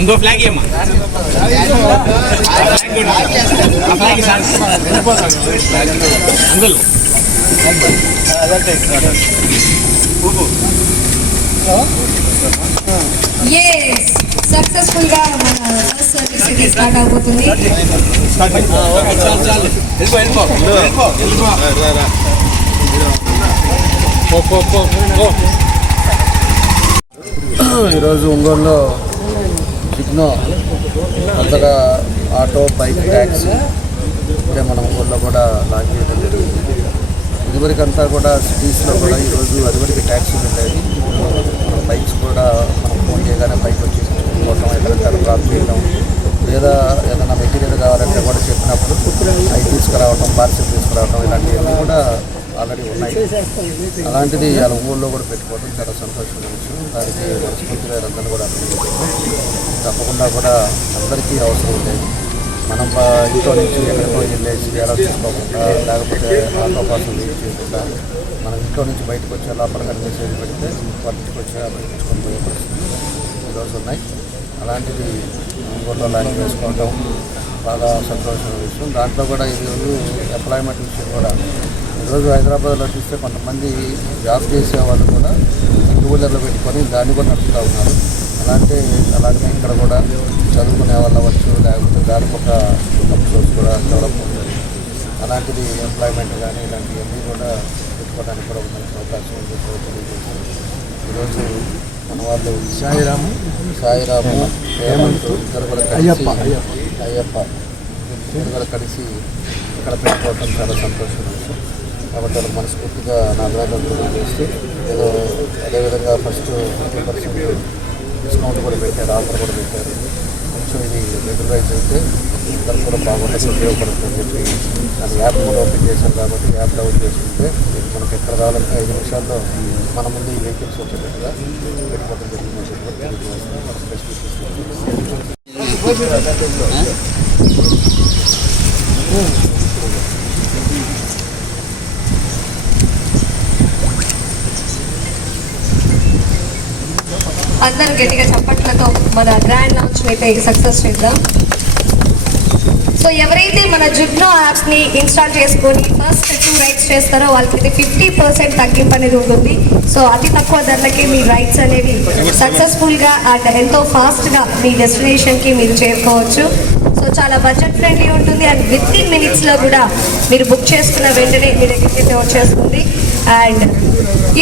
ఇంకో ఫ్లాగ్ ఏమ్మా uncle successful గా మన బస్ సర్వీస్ స్టార్ట్ అవబోతుంది. ఈరోజు ఒంగోలులో జిగ్నో అంతగా ఆటో బైక్ ట్యాక్సీ అంటే మన ఒంగోలులో కూడా లాంచ్ చేయడం జరిగింది. ఇదివరకంతా కూడా సిటీస్లో కూడా ఈరోజు అదివరకు ట్యాక్సీలు ఉండేవి. మన బైక్స్ కూడా మనం ఫోన్ చేయగానే బైక్ వచ్చేసి పోవటం, ఎక్కడంటే డ్రాప్ చేయడం, లేదా ఏదైనా మెటీరియల్ కావాలంటే కూడా చెప్పినప్పుడు అవి తీసుకురావడం, పార్సెల్ తీసుకురావడం ఇలాంటివన్నీ కూడా ఆల్రెడీ ఉన్నాయి. అలాంటిది వాళ్ళ ఊళ్ళో కూడా పెట్టుకోవడం చాలా సంతోషమైన విషయం. దానికి మనస్ఫూర్తిగా అందరూ కూడా తప్పకుండా కూడా అందరికీ అవసరం ఉండేది. మనం ఇంట్లో నుంచి ఎక్కడికో వెళ్ళేసి ఎలా చూసుకోకుండా, లేకపోతే ఆటో కోసం వెయిట్ చేయకుండా మనం ఇంట్లో నుంచి బయటకు వచ్చే లోపల కానీ మెసేజ్ పెడితే ఇంటికి వచ్చే బయటకొని పోయే పరిస్థితులు ఈరోజు ఉన్నాయి. అలాంటిది ఊళ్ళో లాంచ్ చేసుకోవడం బాగా సంతోషమైన విషయం. దాంట్లో కూడా ఈరోజు ఎంప్లాయ్మెంట్ విషయం కూడా ఈరోజు హైదరాబాద్లో చూస్తే కొంతమంది జాబ్ చేసే వాళ్ళు కూడా టూ వీలర్లో పెట్టుకొని దాన్ని కూడా నడుపుతూ ఉన్నారు. అలాగనే ఇక్కడ కూడా చదువుకునే వాళ్ళు అవ్వచ్చు, లేకపోతే దానికి ఒక సోర్స్ కూడా డెవలప్ అవుతుంది. అలాంటిది ఎంప్లాయ్మెంట్ కానీ ఇలాంటివన్నీ కూడా పెట్టుకోవడానికి కూడా మంచి అవకాశం ఉంది. ఈరోజు మన వాళ్ళు సాయిరాము హేమంత్ ఇద్దరు కూడా అయ్యప్ప ఇద్దరు కూడా కలిసి ఇక్కడ పెట్టుకోవడం చాలా సంతోషమైన విషయం. కాబట్టి వాళ్ళకి మనస్ఫూర్తిగా నా అభినందనలు చేస్తూ ఏదో అదేవిధంగా ఫస్ట్ 50% డిస్కౌంట్ కూడా పెట్టారు, ఆఫర్ కూడా పెట్టారు. కొంచెం ఇది రెగ్యులరైజ్ అయితే అందరూ కూడా బాగుంటుంది, ఉపయోగపడుతుందని చెప్పి దాని యాప్ కూడా ఓపెన్ చేశారు. కాబట్టి యాప్ డౌన్ చేసుకుంటే మనకి ఎక్కడ కావాలంటే 5 నిమిషాల్లో మన ముందు ఈ వెహికల్స్ వచ్చేటట్టుగా పెట్టుకోవడం జరిగిందని చెప్పి మనం స్పెసిఫిక్ అందరూ గట్టిగా చప్పట్లతో మన గ్రాండ్ లాంచ్ అయితే సక్సెస్ చేద్దాం. సో ఎవరైతే మన జిగ్నో యాప్స్ని ఇన్స్టాల్ చేసుకొని ఫస్ట్ 2 రైడ్స్ చేస్తారో వాళ్ళకి 50% తగ్గింపు అనేది ఉంటుంది. సో అతి తక్కువ ధరలకి మీ రైడ్స్ అనేవి సక్సెస్ఫుల్గా అండ్ ఎంతో ఫాస్ట్గా మీ డెస్టినేషన్కి మీరు చేరుకోవచ్చు. సో చాలా బడ్జెట్ ఫ్రెండ్లీ ఉంటుంది అండ్ వితిన్ మినిట్స్లో కూడా మీరు బుక్ చేసుకున్న వెంటనే మీ దగ్గరికి వచ్చేస్తుంది. అండ్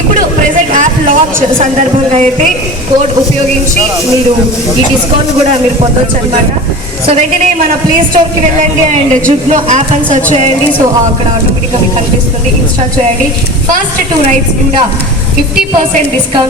ఇప్పుడు ప్రెజెంట్ యాప్ లాంచ్ సందర్భంగా అయితే కోడ్ ఉపయోగించి మీరు ఈ డిస్కౌంట్ కూడా మీరు పొందొచ్చు అనమాట. సో వెంటనే మన ప్లే స్టోర్కి వెళ్ళండి అండ్ జిగ్నో యాప్ అని సెర్చ్ చేయండి. సో అక్కడ ఆటోమేటిక్గా మీకు కనిపిస్తుంది, ఇన్స్టాల్ చేయండి. ఫస్ట్ 2 రైడ్స్ కూడా 50% డిస్కౌంట్